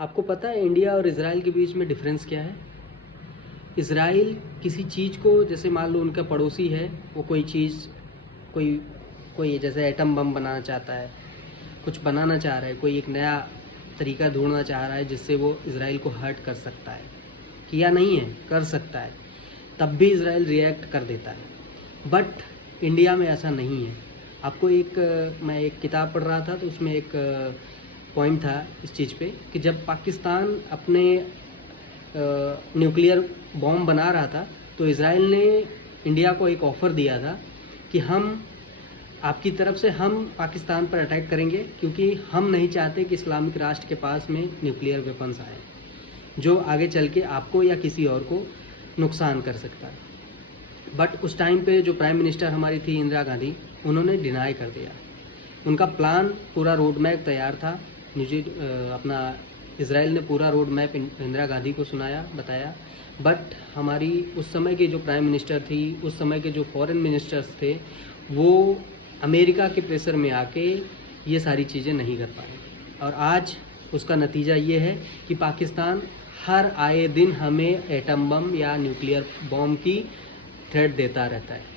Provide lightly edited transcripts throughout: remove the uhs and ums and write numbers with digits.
आपको पता है इंडिया और इज़राइल के बीच में डिफरेंस क्या है? इज़राइल किसी चीज़ को, जैसे मान लो उनका पड़ोसी है, वो कोई चीज़ कोई कोई जैसे एटम बम बनाना चाहता है, कुछ बनाना चाह रहा है, कोई एक नया तरीका ढूंढना चाह रहा है जिससे वो इज़राइल को हर्ट कर सकता है, किया नहीं है, कर सकता है, तब भी इज़राइल रिएक्ट कर देता है। बट इंडिया में ऐसा नहीं है। आपको मैं एक किताब पढ़ रहा था तो उसमें एक पॉइंट था इस चीज़ पे कि जब पाकिस्तान अपने न्यूक्लियर बॉम्ब बना रहा था तो इज़राइल ने इंडिया को एक ऑफ़र दिया था कि हम आपकी तरफ से हम पाकिस्तान पर अटैक करेंगे, क्योंकि हम नहीं चाहते कि इस्लामिक राष्ट्र के पास में न्यूक्लियर वेपन्स आए जो आगे चल के आपको या किसी और को नुकसान कर सकता है। बट उस टाइम पे जो प्राइम मिनिस्टर हमारी थी इंदिरा गांधी, उन्होंने डिनाई कर दिया। उनका प्लान, पूरा रोड मैप तैयार था। अपना इज़राइल ने पूरा रोड मैप इंदिरा गांधी को सुनाया, बताया। बट हमारी उस समय की जो प्राइम मिनिस्टर थी, उस समय के जो फॉरेन मिनिस्टर्स थे, वो अमेरिका के प्रेशर में आके ये सारी चीज़ें नहीं कर पाए। और आज उसका नतीजा ये है कि पाकिस्तान हर आए दिन हमें एटम बम या न्यूक्लियर बॉम्ब की थ्रेट देता रहता है।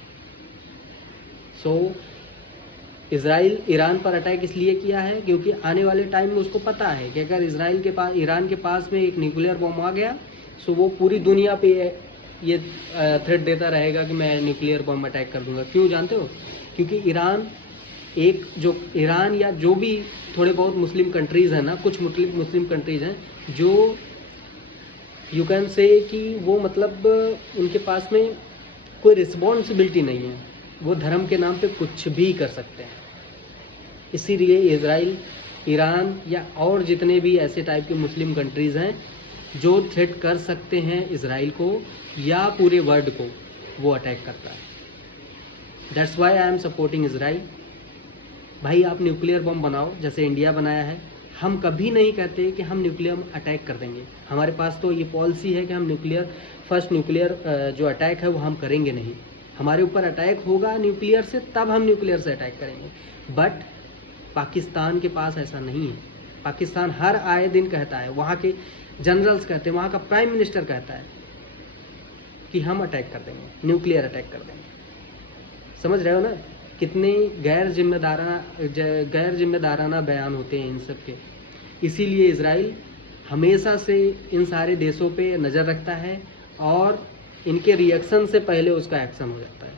इज़राइल ईरान पर अटैक इसलिए किया है क्योंकि आने वाले टाइम में उसको पता है कि अगर ईरान के पास में एक न्यूक्लियर बॉम्ब आ गया तो वो पूरी दुनिया पे ये थ्रेट देता रहेगा कि मैं न्यूक्लियर बॉम्ब अटैक कर दूंगा। क्यों जानते हो? क्योंकि ईरान या जो भी थोड़े बहुत मुस्लिम कंट्रीज़ हैं ना, कुछ मुस्लिम कंट्रीज़ हैं जो यू कैन से कि वो मतलब उनके पास में कोई रिस्पॉन्सिबिलिटी नहीं है, वो धर्म के नाम पे कुछ भी कर सकते हैं। इसीलिए इज़राइल, ईरान या और जितने भी ऐसे टाइप के मुस्लिम कंट्रीज़ हैं जो थ्रेट कर सकते हैं इज़राइल को या पूरे वर्ल्ड को, वो अटैक करता है। That's why I am supporting Israel. भाई आप न्यूक्लियर बम बनाओ जैसे इंडिया बनाया है। हम कभी नहीं कहते कि हम न्यूक्लियर अटैक कर देंगे। हमारे पास तो ये पॉलिसी है कि हम फर्स्ट न्यूक्लियर जो अटैक है वो हम करेंगे नहीं। हमारे ऊपर अटैक होगा न्यूक्लियर से, तब हम न्यूक्लियर से अटैक करेंगे। बट पाकिस्तान के पास ऐसा नहीं है। पाकिस्तान हर आए दिन कहता है, वहाँ के जनरल्स कहते हैं, वहाँ का प्राइम मिनिस्टर कहता है कि हम अटैक कर देंगे, न्यूक्लियर अटैक कर देंगे। समझ रहे हो ना कितने गैर जिम्मेदाराना बयान होते हैं इन सब के। इसीलिए इज़राइल हमेशा से इन सारे देशों पे नज़र रखता है और इनके रिएक्शन से पहले उसका एक्शन हो जाता है।